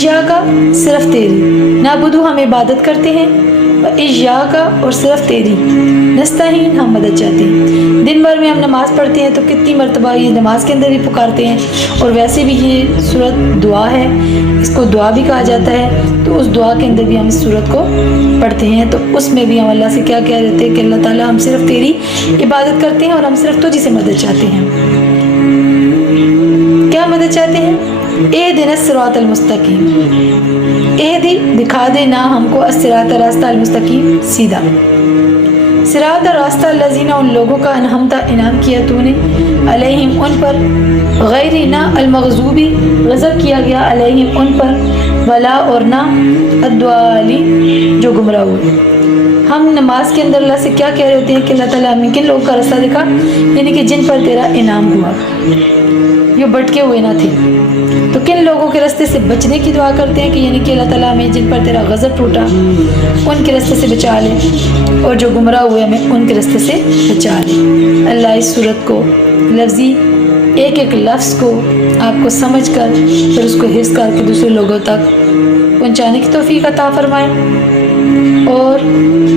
इय्याका सिर्फ तेरी, नाबुदु हम इबादत करते हैं, व इय्याका और सिर्फ तेरी, नस्तईन हम मदद चाहते हैं। दिन भर में हम नमाज़ पढ़ते हैं तो कितनी मरतबा ये नमाज के अंदर भी पुकारते हैं, और वैसे भी ये सूरत दुआ है, इसको दुआ भी कहा जाता है, तो उस दुआ के अंदर भी हम इस सूरत को पढ़ते हैं। तो उसमें भी हम अल्लाह से क्या कह रहे थे कि अल्लाह ताला हम सिर्फ तेरी इबादत करते हैं और हम सिर्फ तुझी से मदद चाहते हैं। क्या मदद चाहते हैं? एहदिना सिरातल मुस्तकीम, एहदी दिखा देना हमको अस्सिरात रास्ता अल मुस्तकीम सीधा, सिरात रास्ता लजीना उन लोगों का अनहमता इनाम किया तूने, अलैहिम उन पर, गैरी ना अलमगजूबी गज़ब किया गया, अलैहिम उन पर, वला और ना अद्वाली जो गुमराह हुए। हम नमाज के अंदर अल्लाह से क्या कह रहे होते हैं कि अल्लाह ताला हमें किन लोगों का रास्ता दिखा, यानी कि जिन पर तेरा इनाम हुआ, ये भटके हुए ना थे। तो किन लोगों के रास्ते से बचने की दुआ करते हैं कि यानी कि अल्लाह ताला हमें जिन पर तेरा गज़ब टूटा उनके रास्ते से बचा ले, और जो गुमराह हुए हमें उनके रास्ते से बचा ले। अल्लाह इस सूरत को लफ्ज़ी एक एक लफ्ज़ को आपको समझ कर फिर उसको हिफ्ज़ करके दूसरे लोगों तक पहुँचाने की तौफ़ीक़ अता फरमाए और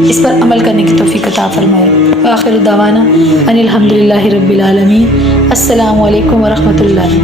इस पर अमल करने की तौफ़ीक़ अता फरमाए। आखिर दावाना अनिल हम्दुलिल्लाहि रब्बिल आलमीन। अस्सलामु अलैकुम व रहमतुल्लाहि।